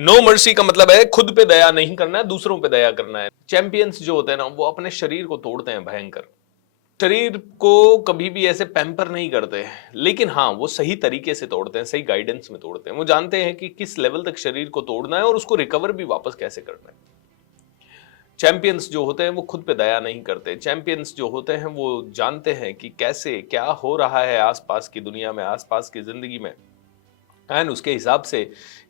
No mercy का मतलब है खुद पे दया नहीं करना है, दूसरों पे दया करना है। चैंपियंस जो होते हैं ना, वो अपने शरीर को तोड़ते हैं भयंकर। शरीर को कभी भी ऐसे पैम्पर नहीं करते, लेकिन हाँ वो सही तरीके से तोड़ते हैं, सही गाइडेंस में तोड़ते हैं। वो जानते हैं कि किस लेवल तक शरीर को तोड़ना है और उसको रिकवर भी वापस कैसे करना है। चैंपियंस जो होते हैं वो खुद पे दया नहीं करते। चैंपियंस जो होते हैं वो जानते हैं कि कैसे क्या हो रहा है आसपास की दुनिया में, आसपास की जिंदगी में, एंड उसके हिसाब से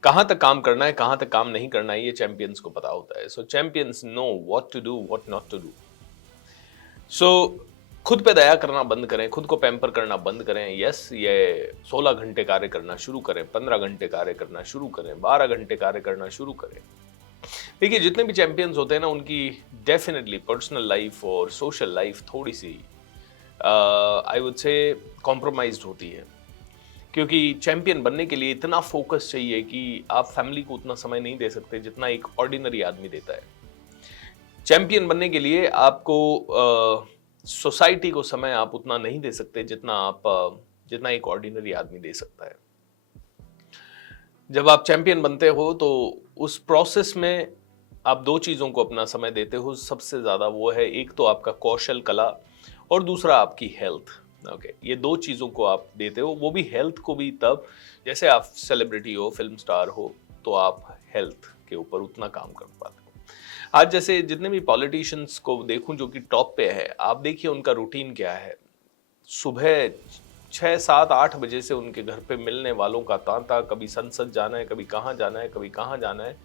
कहां तक काम करना है, कहां तक काम नहीं करना है, ये चैंपियंस को पता होता है। So champions know what to do, what not to do. So खुद पे दया करना बंद करें, खुद को पैम्पर करना बंद करें। यस, ये 16 घंटे कार्य करना शुरू करें, 15 घंटे कार्य करना शुरू करें, 12 घंटे कार्य करना शुरू करें। देखिए, जितने भी चैंपियंस होते हैं ना, उनकी डेफिनेटली पर्सनल लाइफ और सोशल लाइफ थोड़ी सी आई वुड से कॉम्प्रोमाइज्ड होती है। क्योंकि चैंपियन बनने के लिए इतना फोकस चाहिए कि आप फैमिली को उतना समय नहीं दे सकते जितना एक ऑर्डिनरी आदमी देता है। चैंपियन बनने के लिए आपको सोसाइटी को समय आप उतना नहीं दे सकते जितना एक ऑर्डिनरी आदमी दे सकता है। जब आप चैंपियन बनते हो तो उस प्रोसेस में आप दो चीजों को अपना समय देते हो सबसे ज्यादा। वो है एक तो आपका कौशल कला और दूसरा आपकी हेल्थ। ओके, ये दो चीजों को आप देते हो, वो भी हेल्थ को भी तब जैसे आप सेलिब्रिटी हो, फिल्म स्टार हो, तो आप हेल्थ के ऊपर उतना काम कर पाते हो। आज जैसे जितने भी पॉलिटिशियंस को देखूं जो कि टॉप पे है, आप देखिए उनका रूटीन क्या है। सुबह 6, 7, 8 बजे से उनके घर पे मिलने वालों का तांता, कभी संसद जाना है, कभी कहाँ जाना है, कभी कहाँ जाना है,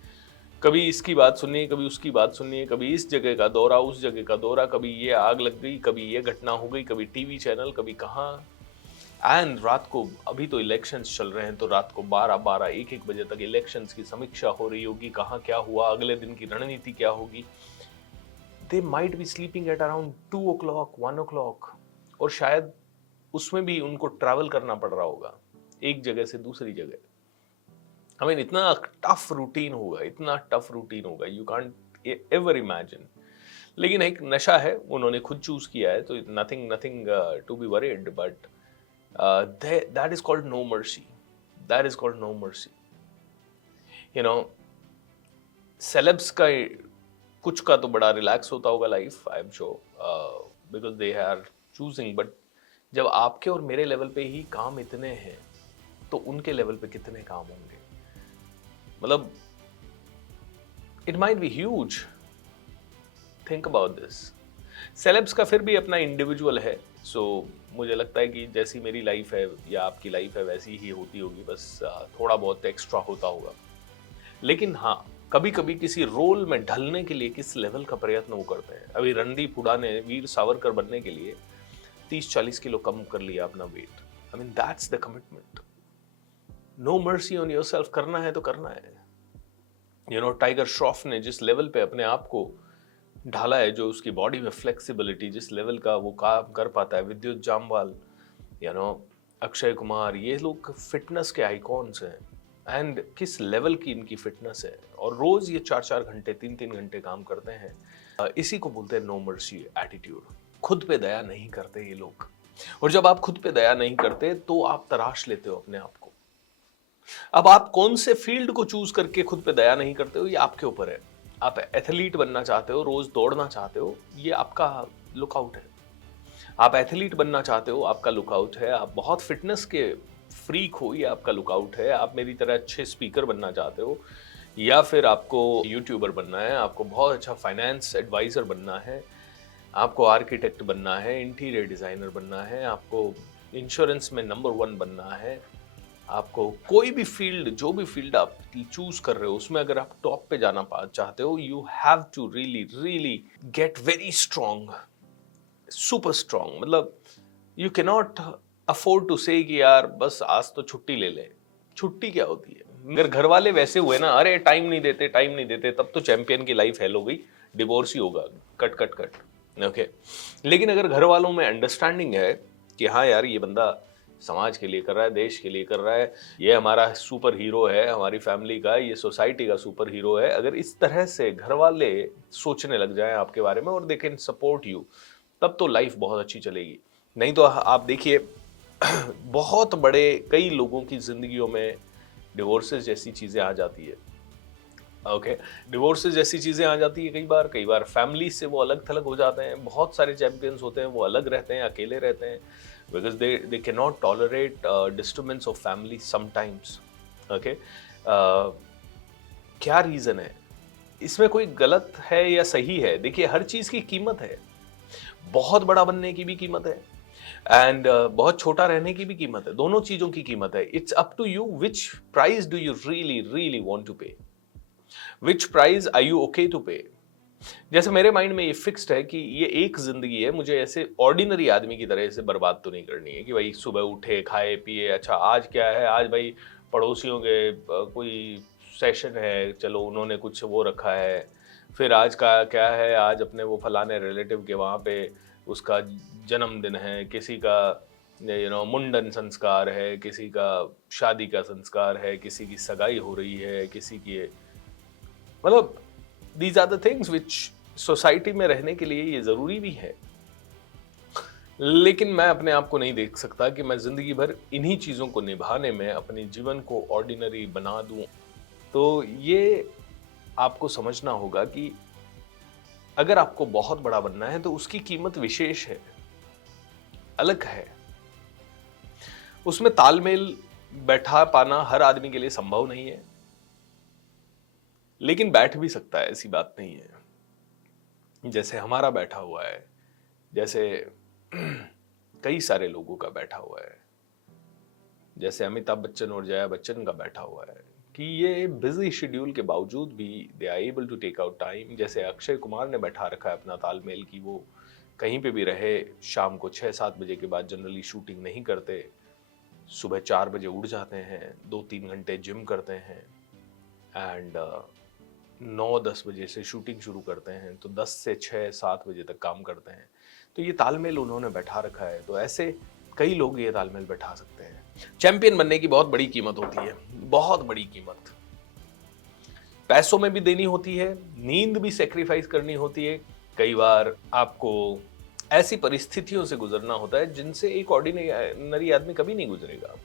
कभी इसकी बात सुननी है, कभी उसकी बात सुननी है, कभी इस जगह का दौरा, उस जगह का दौरा, कभी ये आग लग गई, कभी ये घटना हो गई, कभी टीवी चैनल, कभी कहाँ। एंड रात को, अभी तो इलेक्शंस चल रहे हैं, तो रात को 12, 1 बजे तक इलेक्शंस की समीक्षा हो रही होगी, कहाँ क्या हुआ, अगले दिन की रणनीति क्या होगी। They might be sleeping at around 2 o'clock, 1 o'clock, और शायद उसमें भी उनको ट्रैवल करना पड़ रहा होगा एक जगह से दूसरी जगह। आई मीन इतना टफ रूटीन होगा, इतना टफ रूटीन होगा, यू कांट एवर इमेजिन। लेकिन एक नशा है, उन्होंने खुद चूज किया है, तो nothing nothing to be worried, but that is called no mercy. That is called no mercy. You know, celebs का कुछ का तो बड़ा रिलैक्स होता होगा life, I am sure, because they are choosing. But जब आपके और मेरे लेवल पे ही काम इतने हैं, तो उनके लेवल पे कितने काम होंगे। मतलब it might be huge. Think about this. Celebs का फिर भी अपना इंडिविजुअल है। सो मुझे लगता है कि जैसी मेरी लाइफ है या आपकी लाइफ है वैसी ही होती होगी, बस थोड़ा बहुत एक्स्ट्रा होता होगा। लेकिन हाँ, कभी कभी किसी रोल में ढलने के लिए किस लेवल का प्रयत्न वो करते हैं। अभी रणदीप हुडा ने वीर सावरकर बनने के लिए 30-40 किलो कम कर लिया अपना weight. I mean that's the commitment. No mercy on yourself, करना है तो करना है। यू नो, टाइगर श्रॉफ ने जिस लेवल पे अपने आप को ढाला है, जो उसकी बॉडी में फ्लेक्सिबिलिटी, जिस लेवल का वो काम कर पाता है, विद्युत जामवाल, यू नो, अक्षय कुमार, ये लोग फिटनेस के आइकॉन्स हैं। एंड किस लेवल की इनकी फिटनेस है, और रोज ये 4-4 घंटे, 3-3 घंटे काम करते हैं। इसी को बोलते हैं नो मर्सी एटीट्यूड। खुद पे दया नहीं करते ये लोग। और जब आप खुद पे दया नहीं करते तो आप तराश लेते हो अपने आप को। अब आप कौन से फील्ड को चूज करके खुद पे दया नहीं करते हो, ये आपके ऊपर है। आप एथलीट बनना चाहते हो, रोज दौड़ना चाहते हो, ये आपका लुकआउट है। आप एथलीट बनना चाहते हो, आपका लुकआउट है। आप बहुत फिटनेस के फ्रीक हो, ये आपका लुकआउट है। आप मेरी तरह अच्छे स्पीकर बनना चाहते हो, या फिर आपको यूट्यूबर बनना है, आपको बहुत अच्छा फाइनेंस एडवाइजर बनना है, आपको आर्किटेक्ट बनना है, इंटीरियर डिजाइनर बनना है, आपको इंश्योरेंस में नंबर 1 बनना है, आपको कोई भी फील्ड, जो भी फील्ड आप चूज कर रहे हो, उसमें अगर आप टॉप पे जाना चाहते हो, you have to really really get very strong, super strong. मतलब you can not afford to say कि यार बस आज तो छुट्टी ले ले। छुट्टी क्या होती है? अगर घर वाले वैसे हुए ना, अरे टाइम नहीं देते, टाइम नहीं देते, तब तो चैंपियन की लाइफ हेल हो गई, डिवोर्स ही होगा, कट कट कट। ओके, लेकिन अगर घर वालों में अंडरस्टैंडिंग है कि हाँ यार, ये बंदा समाज के लिए कर रहा है, देश के लिए कर रहा है, ये हमारा सुपर हीरो है, हमारी फैमिली का, ये सोसाइटी का सुपर हीरो है, अगर इस तरह से घर वाले सोचने लग जाएं आपके बारे में और दे कैन सपोर्ट यू, तब तो लाइफ बहुत अच्छी चलेगी। नहीं तो आप देखिए बहुत बड़े कई लोगों की जिंदगियों में डिवोर्सेस जैसी चीजें आ जाती है। ओके, डिवोर्सेस जैसी चीज़ें आ जाती है कई बार फैमिली से वो अलग थलग हो जाते हैं। बहुत सारे चैंपियंस होते हैं वो अलग रहते हैं, अकेले रहते हैं, because they can not tolerate disturbance of family sometimes. Okay, क्या रीज़न है इसमें? कोई गलत है या सही है? देखिए, हर चीज़ की कीमत है। बहुत बड़ा बनने की भी कीमत है एंड बहुत छोटा रहने की भी कीमत है। दोनों चीज़ों की कीमत है। It's up to you which price do you really really want to pay, which price are you okay to pay. जैसे मेरे माइंड में ये फिक्स्ड है कि ये एक जिंदगी है, मुझे ऐसे ऑर्डिनरी आदमी की तरह ऐसे बर्बाद तो नहीं करनी है कि भाई सुबह उठे, खाए पिए, अच्छा आज क्या है, आज भाई पड़ोसियों के कोई सेशन है, चलो उन्होंने कुछ वो रखा है, फिर आज का क्या है, आज अपने वो फलाने रिलेटिव के वहाँ पे उसका जन्मदिन है, किसी का मुंडन संस्कार है, किसी का शादी का संस्कार है, किसी की सगाई हो रही है, किसी की, मतलब these are the things which society में रहने के लिए ये जरूरी भी है। लेकिन मैं अपने आप को नहीं देख सकता कि मैं जिंदगी भर इन्हीं चीजों को निभाने में अपने जीवन को ऑर्डिनरी बना दूं। तो ये आपको समझना होगा कि अगर आपको बहुत बड़ा बनना है तो उसकी कीमत विशेष है, अलग है। उसमें तालमेल बैठा पाना हर आदमी के लिए संभव नहीं है, लेकिन बैठ भी सकता है, ऐसी बात नहीं है। जैसे हमारा बैठा हुआ है, जैसे कई सारे लोगों का बैठा हुआ है, जैसे अमिताभ बच्चन और जया बच्चन का बैठा हुआ है कि ये बिजी शेड्यूल के बावजूद भी they are able to take out time. जैसे अक्षय कुमार ने बैठा रखा है अपना तालमेल कि वो कहीं पे भी रहे, शाम को 6-7 बजे के बाद जनरली शूटिंग नहीं करते, सुबह 4 बजे उठ जाते हैं, 2-3 घंटे जिम करते हैं एंड 9-10 बजे से शूटिंग शुरू करते हैं, तो 10 से 6-7 बजे तक काम करते हैं। तो ये तालमेल उन्होंने बैठा रखा है, तो ऐसे कई लोग ये तालमेल बैठा सकते हैं। चैंपियन बनने की बहुत बड़ी कीमत होती है, बहुत बड़ी कीमत। पैसों में भी देनी होती है, नींद भी सेक्रीफाइस करनी होती है। कई बार आपको ऐसी परिस्थितियों से गुजरना होता है जिनसे एक ऑर्डिनरी आदमी कभी नहीं गुजरेगा।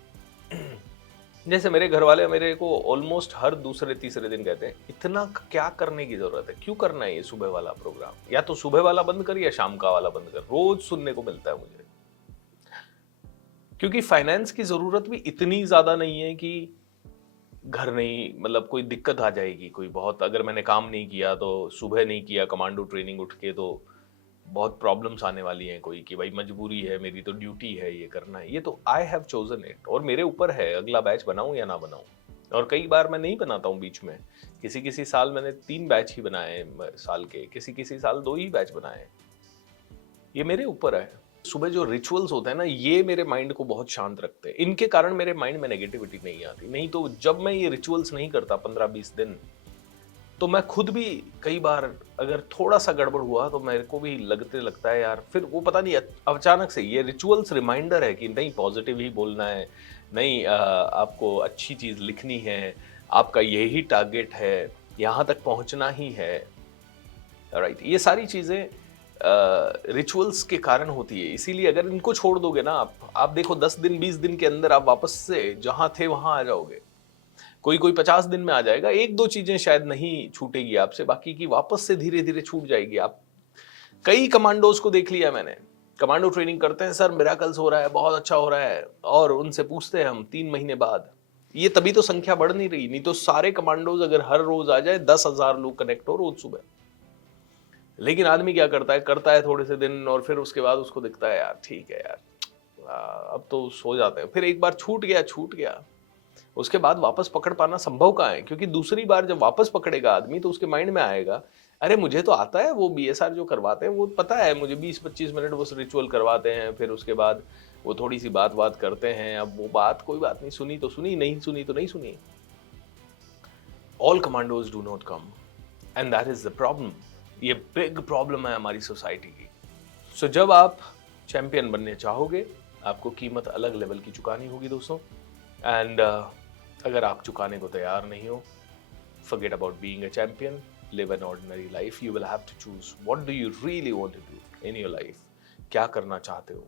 जैसे मेरे घर वाले मेरे को ऑलमोस्ट हर दूसरे तीसरे दिन कहते हैं, इतना क्या करने की जरूरत है, क्यों करना है ये सुबह वाला प्रोग्राम, या तो सुबह वाला बंद कर या शाम का वाला बंद कर। रोज सुनने को मिलता है मुझे, क्योंकि फाइनेंस की जरूरत भी इतनी ज्यादा नहीं है कि घर नहीं, मतलब कोई दिक्कत आ जाएगी, कोई बहुत, अगर मैंने काम नहीं किया तो सुबह नहीं किया कमांडो ट्रेनिंग उठ के, तो बहुत प्रॉब्लम्स आने वाली हैं कोई कि भाई मजबूरी है मेरी, तो ड्यूटी है, ये करना है। ये तो आई हैव चोजन इट, और मेरे ऊपर है अगला बैच बनाऊं या ना बनाऊं। और कई बार मैं नहीं बनाता हूं बीच में, किसी किसी साल मैंने 3 बैच ही बनाए साल के, किसी किसी साल 2 ही बैच बनाए। ये मेरे ऊपर है। सुबह जो रिचुअल्स होते हैं ना, ये मेरे माइंड को बहुत शांत रखते हैं, इनके कारण मेरे माइंड में नेगेटिविटी नहीं आती। नहीं तो जब मैं ये रिचुअल्स नहीं करता 15-20 दिन, तो मैं खुद भी कई बार अगर थोड़ा सा गड़बड़ हुआ तो मेरे को भी लगता है यार, फिर वो पता नहीं अचानक से ये रिचुअल्स रिमाइंडर है कि नहीं, पॉजिटिव ही बोलना है, नहीं आपको अच्छी चीज लिखनी है, आपका यही टारगेट है, यहां तक पहुंचना ही है, राइट। ये सारी चीजें रिचुअल्स के कारण होती है। इसीलिए अगर इनको छोड़ दोगे ना आप देखो 10 दिन 20 दिन के अंदर आप वापस से जहां थे वहां आ जाओगे। कोई 50 दिन में आ जाएगा, 1-2 चीजें शायद नहीं छूटेगी आपसे, बाकी की वापस से धीरे धीरे छूट जाएगी। आप कई कमांडोज को देख लिया मैंने, कमांडो ट्रेनिंग करते हैं, सर मिराकल्स हो रहा है, बहुत अच्छा हो रहा है, और उनसे पूछते हैं हम 3 महीने बाद, ये तभी तो संख्या बढ़ नहीं रही। नहीं तो सारे कमांडोज अगर हर रोज आ जाए, 10,000 लोग कनेक्ट हो रोज सुबह। लेकिन आदमी क्या करता है थोड़े से दिन, और फिर उसके बाद उसको दिखता है यार ठीक है यार, अब तो सो जाते हैं। फिर एक बार छूट गया, उसके बाद वापस पकड़ पाना संभव कहाँ है? क्योंकि दूसरी बार जब वापस पकड़ेगा आदमी तो उसके माइंड में आएगा, अरे मुझे तो आता है, वो बीएसआर जो करवाते हैं वो पता है मुझे, 20-25 मिनट वो रिचुअल करवाते हैं, फिर उसके बाद वो थोड़ी सी बात करते हैं। अब वो बात कोई बात नहीं, सुनी तो सुनी, नहीं सुनी तो नहीं सुनी। All commandos do not come, and that is the problem. ये बिग प्रॉब्लम है हमारी सोसाइटी की। सो जब आप चैंपियन बनने चाहोगे, आपको कीमत अलग लेवल की चुकानी होगी दोस्तों। एंड अगर आप चुकाने को तैयार नहीं हो, forget about being a champion, live an ordinary life. You will have to choose what do you really want to do in your life. क्या करना चाहते हो?